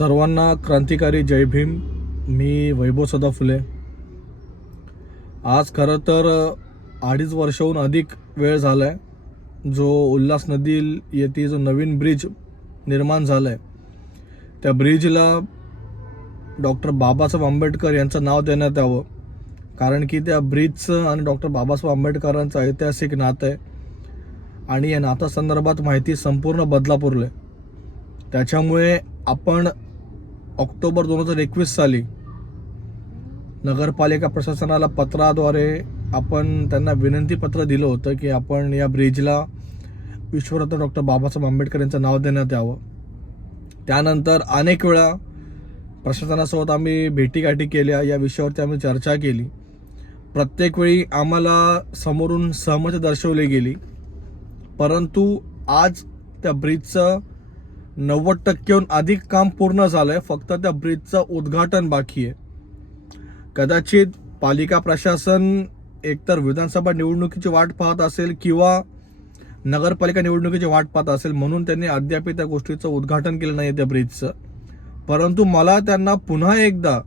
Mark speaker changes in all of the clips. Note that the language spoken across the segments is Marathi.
Speaker 1: सर्वांना क्रांतिकारी जय भीम. मी वैभव सदा फुले आज खरं तर अडीच वर्षाहून अधिक वेळ झाला आहे जो उल्हास नदी येथे जो नवीन ब्रिज निर्माण झाला आहे त्या ब्रिजला डॉक्टर बाबासाहेब आंबेडकर यांचं नाव देण्यात यावं. कारण की त्या ब्रिजचं आणि डॉक्टर बाबासाहेब आंबेडकरांचं ऐतिहासिक नातं आहे. आणि या नातासंदर्भात माहिती संपूर्ण बदलापूरले आहे. त्याच्यामुळे आपण ऑक्टोबर दोन हजार एकवीस साली नगरपालिका प्रशासनाला पत्राद्वारे आपण त्यांना विनंतीपत्र दिलं होतं की आपण या ब्रिजला विश्वरत्न डॉक्टर बाबासाहेब आंबेडकर यांचं नाव देण्यात यावं. त्यानंतर अनेक वेळा प्रशासनासोबत आम्ही भेटीगाठी केल्या या विषयावरती आम्ही चर्चा केली. प्रत्येक वेळी आम्हाला समोरून सहमती दर्शवली गेली. परंतु आज त्या ब्रिजचं नव्वद टक्क्याहून अधिक काम पूर्ण झालंय. फक्त त्या ब्रिजचं उद्घाटन बाकी आहे. कदाचित पालिका प्रशासन एकतर विधानसभा निवडणुकीची वाट पाहत असेल किंवा नगरपालिका निवडणुकीची वाट पाहत असेल म्हणून त्यांनी अद्याप त्या गोष्टीचं उद्घाटन केलं नाही त्या ब्रिजचं परंतु मला त्यांना पुन्हा एकदा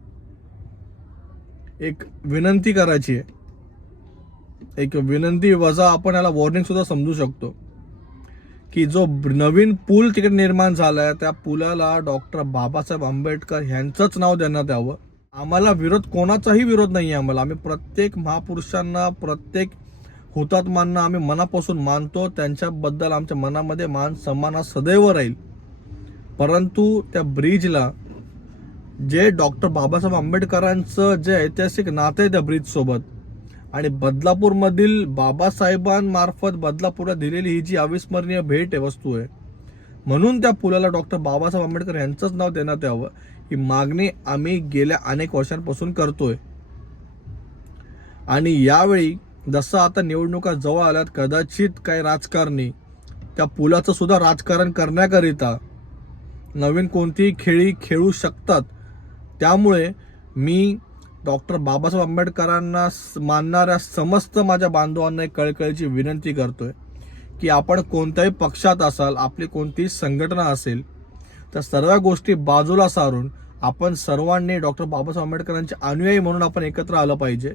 Speaker 1: एक विनंती करायची आहे. एक विनंती वजा आपण याला वॉर्निंग सुद्धा समजू शकतो. की जो नवीन पूल तिकडे निर्माण झालाय त्या पुलाला डॉक्टर बाबासाहेब आंबेडकर यांचंच नाव देण्यात यावं आम्हाला विरोध कोणाचाही विरोध नाही आहे आम्हाला. आम्ही प्रत्येक महापुरुषांना प्रत्येक हुतात्मांना आम्ही मनापासून मानतो. त्यांच्याबद्दल आमच्या मनामध्ये मान सन्मान हा सदैव राहील. परंतु त्या ब्रिजला जे डॉक्टर बाबासाहेब आंबेडकरांचं जे ऐतिहासिक नातं आहे त्या ब्रिजसोबत आणि बदलापूरमधील बाबासाहेबांमार्फत बदलापूरला दिलेली ही जी अविस्मरणीय भेट आहे वस्तू आहे म्हणून त्या पुलाला डॉक्टर बाबासाहेब आंबेडकर यांचंच नाव देण्यात यावं ही मागणी आम्ही गेल्या अनेक वर्षांपासून करतोय. आणि यावेळी जसं आता निवडणुका जवळ आल्यात कदाचित काही राजकारणी त्या पुलाचं सुद्धा राजकारण करण्याकरिता नवीन कोणतीही खेळी खेळू शकतात. त्यामुळे मी डॉक्टर बाबासाहेब आंबेडकरांना स- मानणाऱ्या समस्त माझ्या बांधवांना एक कळकळीची विनंती करतोय की आपण कोणत्याही पक्षात असाल आपली कोणतीही संघटना असेल तर सर्व गोष्टी बाजूला सारून आपण सर्वांनी डॉक्टर बाबासाहेब आंबेडकरांचे अनुयायी म्हणून आपण एकत्र आलं पाहिजे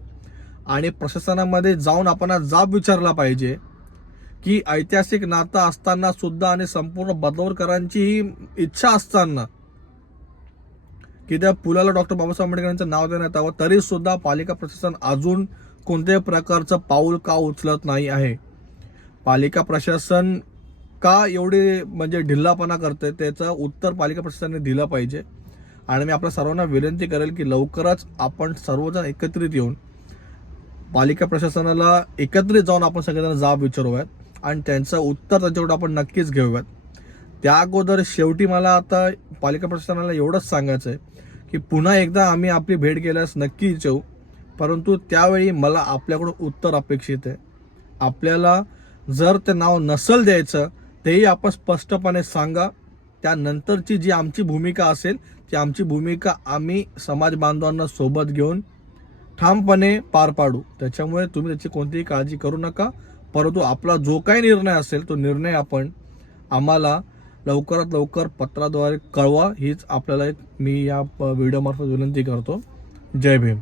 Speaker 1: आणि प्रशासनामध्ये जाऊन आपण जाब विचारला पाहिजे की ऐतिहासिक नातं असताना सुद्धा आणि संपूर्ण बदलवरकरांची इच्छा असताना की त्या पुलाला डॉक्टर बाबासाहेब आंबेडकरांचं नाव देण्यात यावं तरी सुद्धा पालिका प्रशासन अजून कोणत्याही प्रकारचं पाऊल का उचलत नाही आहे. पालिका प्रशासन का एवढे म्हणजे ढिल्लापणा करते त्याचं उत्तर पालिका प्रशासनाने दिलं पाहिजे. आणि मी आपल्या सर्वांना विनंती करेल की लवकरच आपण सर्वजण एकत्रित येऊन पालिका प्रशासनाला एकत्रित जाऊन आपण सगळेजण जाब विचारूयात आणि त्यांचं उत्तर त्यांच्याकडून आपण नक्कीच घेऊयात. त्या अगोदर शेवटी मला आता पालिका प्रशासनाला एवढंच सांगायचं आहे की पुन्हा एकदा आम्ही आपली भेट केल्यास नक्कीच येऊ परंतु त्यावेळी मला आपल्याकडून उत्तर अपेक्षित आहे. आपल्याला जर ते नाव नसल द्यायचं तेही आपण स्पष्टपणे सांगा. त्यानंतरची जी आमची भूमिका असेल ती आमची भूमिका आम्ही समाज बांधवांना सोबत घेऊन ठामपणे पार पाडू. त्याच्यामुळे तुम्ही त्याची कोणतीही काळजी करू नका. परंतु आपला जो काही निर्णय असेल तो निर्णय आपण आम्हाला लवकरात लवकर पत्राद्वारे कळवा. हीच आपल्याला एक मी या व्हिडिओमार्फत विनंती करतो. जय भीम.